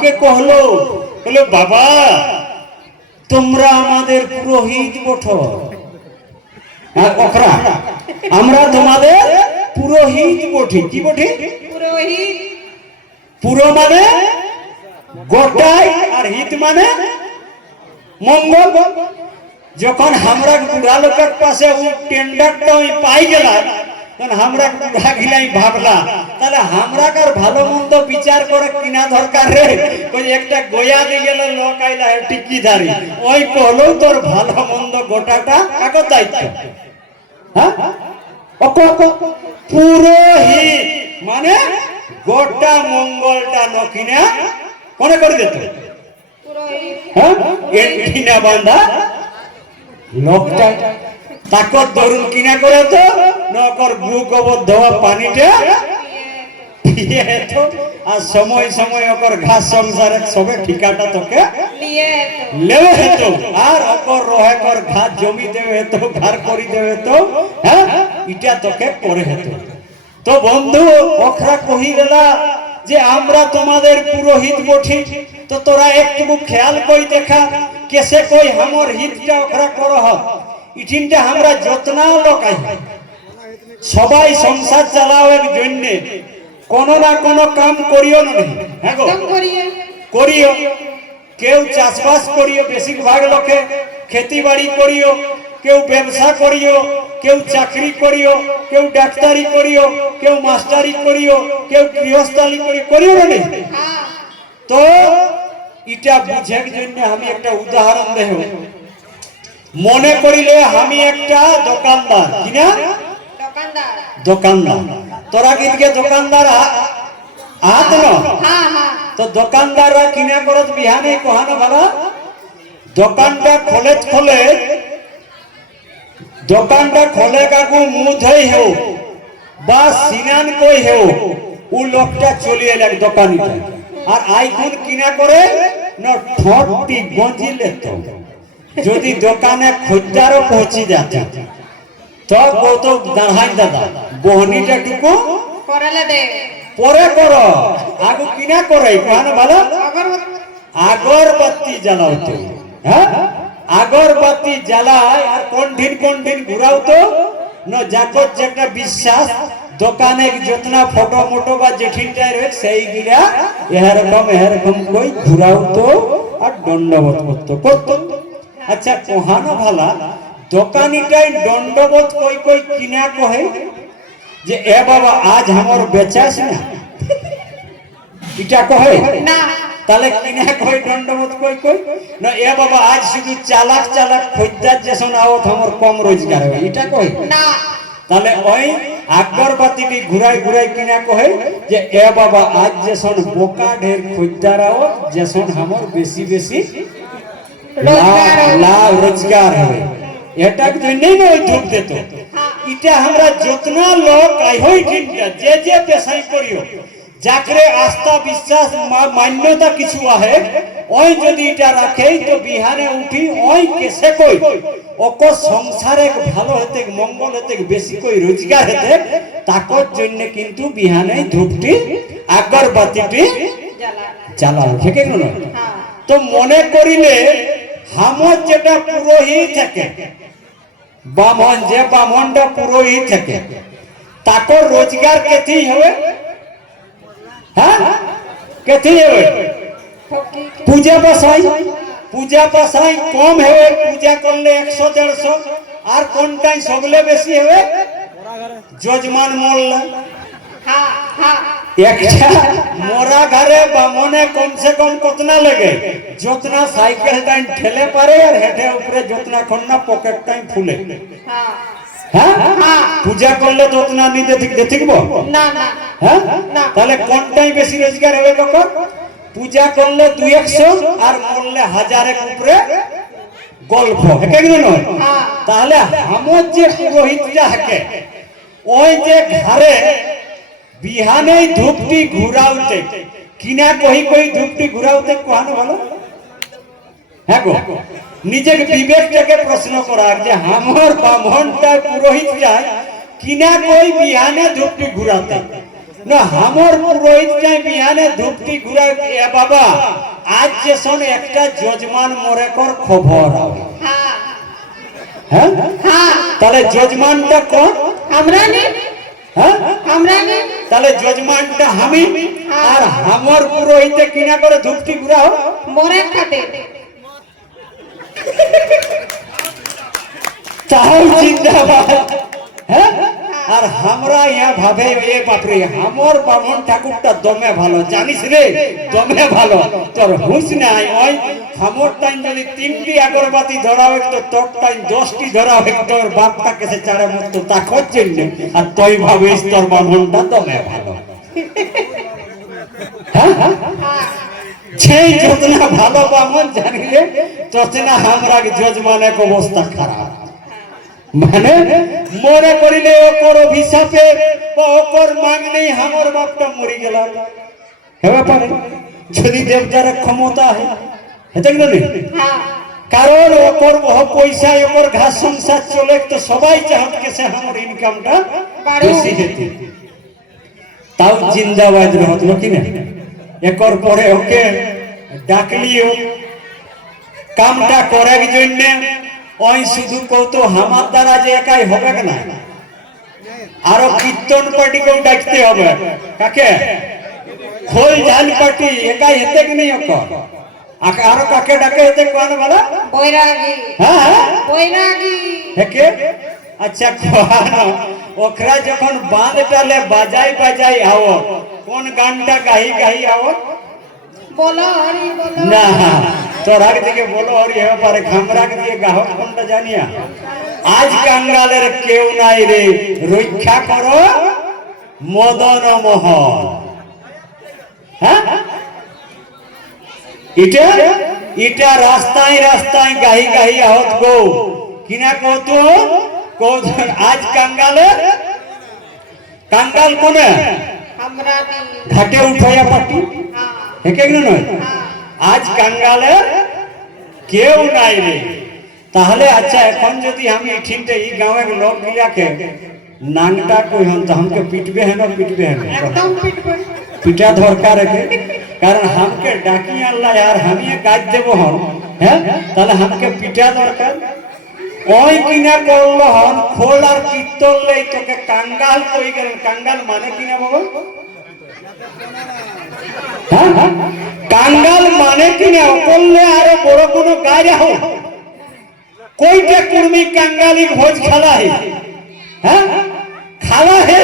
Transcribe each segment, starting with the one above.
কে কহলো বলে বাবা তোমরা আমাদের পুরোহিত বঠো। ওখরা আমরা তোমাদের পুরোহিত বঠি। কি বঠি? পুরোহিত। পুরো মানে গোটাই আর হিত মানে মঙ্গল। যখন আমরা বুড়া লোকের পাশে ওই টেন্ডারটা ওই পাই গেলাম তখন আমরা বুড়া গিলাই ভাবলা তাহলে আমরা কার ভালো মন্দ বিচার করে কিনা দরকার রে। ওই একটা গোয়া দিয়ে গেল লোক আইলা টিকি ধারি ওই কহলো তোর ভালো মন্দ গোটাটা কাকর দায়িত্ব। হ্যাঁ পুরোহিত মানে গোটা মঙ্গলটা নকিনা মনে করে দিত। হ্যাঁ এন্টিনা বান্ধা লোকটা তাকর ধরুন কিনা করে তো নকর বুক অবর ধোয়া পানিটা আর সময় সময় ওকর ঘাস সংসারে সবে ঠিকাটা তোকে লেবে হেত আর ওকর রহে কর ঘাস জমি দেবে হেত ঘর করি দেবে তো হ্যাঁ এটা তোকে করে হেত। তো বন্ধু ওখরা কহি গেলা যে আমরা তোমাদের পুরোহিত বঠি তো তোরা একটু খেয়াল কই দেখা কেসে কই हमर হিতটা ওখরা করহ। ইঠিনটা আমরা যতনা লোক আই সবাই সংসার চালাওয়ার জন্য কোন না কোন কাম করিও না। হ্যাঁ গো করিও। কেউ চাষবাস করিও, বেশিরভাগ লোকে খেতি বাড়ি করিও, কেউ ব্যবসা করিও, কেউ চাকরি করিও, কেউ ডাক্তারি করিও, কেউ মাস্টারি করিও, কেউ গৃহস্থালি করিও না। তো এটা বুঝার জন্য আমি একটা উদাহরণ দেব। মনে করিলে আমি একটা দোকানদার কিনা দোকানদার তোরা কিন্তু দোকানদার হাত ন তো দোকানদাররা কিনা করত বিহানে কহানো ভালো দোকানটা খোলে কাকু মুঁহ ধই হেও বা সিনান কই হেও ও লোকটা চলে এলেন দোকানিটা আর আইকুন কিনা করে না ঠোঁটটি গঞ্জিলে তো যদি দোকানে খদ্দারও পৌঁছে যাচ্ছে তো কত দাঁড়াই দাদা বহনিটা টুকু পরে করো আগু কিনা করে কহানো ভালো আগরবাতি জ্বালাও তো। হ্যাঁ আগরবাতি জ্বালায় আর কোন দিন ঘুরাও তো না যাকর যেটা বিশ্বাস দোকানে যতনা ফটো মোটো বা জেঠিনটাই রয়ে সেই গিরা এরকম কই ঘুরাও তো আর দণ্ডবোধ করতো। আচ্ছা কোহানো ভালা দোকানিটাই দণ্ডবোধ কই কিনা কহে যে এ বাবা আজ আমার বেচাস না এটা কহে না তাহলে কিনা কই দণ্ডবোধ কই না এ বাবা আজ শুধু চালাক খদ্দার যেসন আওত আমার কম রোজগার হয় এটা কই না। তাহলে ওই আগরবাতিটি ঘুরাই কিনা কহে যে এ বাবা আজ যেসন বোকা ঢের খদ্দার আওত যেসন আমার বেশি লাভ রোজগার হবে এটার জন্যই না ওই ধূপ দিত। এটা আমরা যতনা লোক আই যে পেশাই করিও যাকরে আস্থা বিশ্বাস মান্যতা কিছু আহে ওই যদি এটা রাখে তো বিহারে উঠি ওই কেসে কই ওকো সংসারে ভালো হতে মঙ্গল হতে বেশি কই রোজগার হতে তাকর জন্য কিন্তু বিহানে ধূপটি আগরবাতিটি জ্বালাও ঠিক না। তো মনে করিলে আমার যেটা পুরোহিত থাকে বামন যে বামনটা পুরোহিত থাকে তাকর রোজগার কেথি হবে। হ্যাঁ কেথি হবে পূজা পাশাই কম হবে পূজা করলে 100-150 আর কোনটাই সবলে বেশি হবে যজমান মোল্লা। একটা মোরা ঘরে বামনে কমসে কম কতনা লাগে যতনা সাইকেল টাইম ঠেলে পারে আর হেঁটে উপরে যতনা খন্না পকেট টাইম ফুলে। হ্যাঁ পূজা করলে যতনা নিতে দেখব হ্যাঁ তাহলে কোনটাই বেশি রোজগার হবে কখন পূজা করলে 200 আর করলে 1000 উপরে গল্প নয়। তাহলে আমার যে পুরোহিতটা থাকে ওই যে ঘরে বিহানে ধূপটি ঘুরাওতে কিনা কই ধূপটি ঘুরাওতে কোহানো ভালো। হ্যাঁ গো নিজের বিবেকটাকে প্রশ্ন করা যে আমার বামনটা পুরোহিত যায় কিনা কই বিহানে ধূপটি ঘুরাতে না আমার পুরোহিত চাই বিহানে ধুপটি ঘুরাই এ বাবা আজ যে শোন একটা যজমান মরে কর খবর হবে হ্যাঁ তাহলে যজমানটা কোন আমরা নি হ্যাঁ আমরা নি তাহলে যজমানটা আমি আর আমার পুরোহিতে কিনা করে ধুপটি ঘুরাও মরে খাটে তাও জিন্দাবাদ হ্যাঁ আর আমরা ইয়া ভাবে এ বাপরে আমার বামন ঠাকুরটা দমে ভালো জানিস রে দমে ভালো তোর হুঁশ নাই ওই আমার টাইম যদি 3টি আগরবাতি ধরা হয় তো তোর টাইম 10টি ধরা হয় তোর বাপটা কেসে চাড়ে মত তা করছেন আর তুই ভাবিস তোর বামনটা দমে ভালো হ্যাঁ সেই যতনা ভালো বামন জানিলে ততনা আমরা যজমানের অবস্থা খারাপ মানে মনে করিলে ওকর অভিশাপে ওকর মাগনে আমার বাপটা মরি গেল হেবা পারে যদি দেবতার ক্ষমতা হেতে গেল কারণ ওকর বহু পয়সা ওকর ঘাস সংসার চলে তো সবাই চাহত কেসে আমার ইনকামটা বেশি হেতে তাও জিন্দাবাদ হতো কি না একর পরে ওকে ডাকলিও কামটা করার জন্য ওই শুধু কত আমার দ্বারা যে একাই হবে না আরো কীর্তন পার্টিকেও ডাকতে হবে কাকে খোল ঝাল পার্টি একাই হেতে কি নেই আরো কাকে ডাকে হেতে কোন বলা বৈরাগী হ্যাঁ বৈরাগী হেকে আচ্ছা ওখরা যখন বাঁধ টালে বাজাই বাজাই আও কোন গানটা গাহি গাহি আও বলো হরি বলো না তোরাক দিকে বলো হরি হে পারে খামরাক দিয়ে গাহক কোনটা জানিয়া আজ কাঙ্গালের কেউ নাই রে রক্ষা করো মদন মোহন হ্যাঁ এটা রাস্তায় রাস্তায় গাহি গাহি আহত গো কিনা কত আজ কাঙ্গালের কাঙ্গাল কোনে আমরা নি ঘাটে উঠাইয়া পাটি হেকে নয় আজ কাঙ্গালে কেউ নাই রে তাহলে আচ্ছা এখন যদি আমি ঠিকতে এই গাঁয়ের লোক গিলাকে নাংটা কইহন তো हमके পিটবে হেন পিটবে হেন একদম পিটবে পিটা দরকার রে কারণ हमके ডাকি আল্লাহ यार হামিয়ে কাজ দেব হন হ্যাঁ তাহলে हमके পিটা দরকার ওই কিনা করলো হন খোল আর পিত্তল লই তোকে কাঙ্গাল কই গেল কাঙ্গাল মানে কিনা বাবা কাঙ্গাল মানে কিনা করলে আরো বড় কোনো গায়ে হোক কইটা কুর্মি কাঙ্গালি ভোজ খালা হে হ্যাঁ খালা হে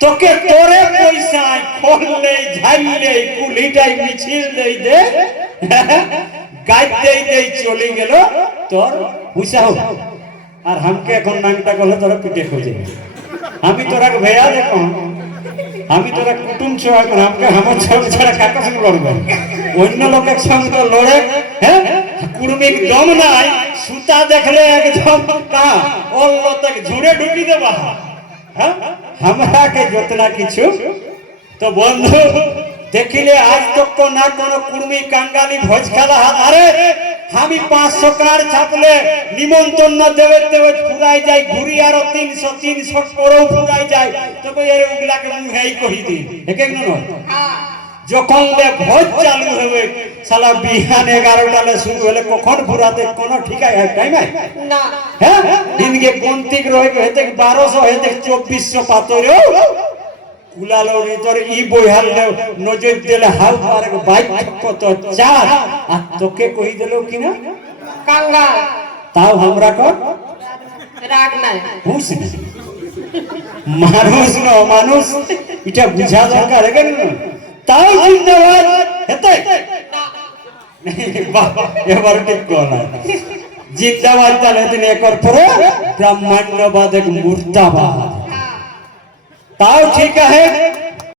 তোকে তোরে পয়সায় খোললে ঝাইলে কুলিটাই মিছিল দেই দে গাইত দেই দেই চলে গেল তোর পয়সা হোক আর हमके এখন নাংটা গলে তোরা পিটে খোঁজে আমি তোরাকে ভেয়া দেখো আমি তোরা কুটুম ছোয়া করে আমাকে আমার ছোট ছাড়া কাকা সঙ্গে লড়বে অন্য লোকের সঙ্গে তো লড়ে হ্যাঁ কুর্মিক দম নাই সুতা দেখলে একদম কা ওল্লো তক ঝুড়ে ঢুকি দেবা হ্যাঁ हमराকে যতনা কিছু তো বন্ধু দেখিলে আজ তক না কোনো কুর্মি কাঙ্গালি ভোজ খেলা আরে আমি 500 কার ছাপলে নিমন্ত্রণ না দেবে দেবে ফুরাই যায় ঘুরি আর 300 300 করেও ফুরাই যায় তো কই এর উগলাকে মুহেই কহি দি একে কেন নয় যখন লে ভোজ চালু হবে শালা বিহান 11টালে শুরু হলে কখন ফুরাতে কোনো ঠিকাই টাইম না হ্যাঁ দিনকে গন্তিক রয়ে হেতে 1200 হেতে 2400 পাতরে কুলালো তোর ই বইহাল নজর দিলে হাল পারে বাইক কত চার আর তোকে কই দিল কিনা কাঙ্গাল তাও আমরা কর রাগ নাই হুঁশ মানুষ ন মানুষ এটা বুঝা দরকার কেন তাও জিন্দাবাদ হেতে বাবা এবার ঠিক কলা জিন্দাবাদ তাহলে দিন একর পরে ব্রহ্মাণ্ডবাদ এক মুর্দাবাদ তাও ঠিক আছে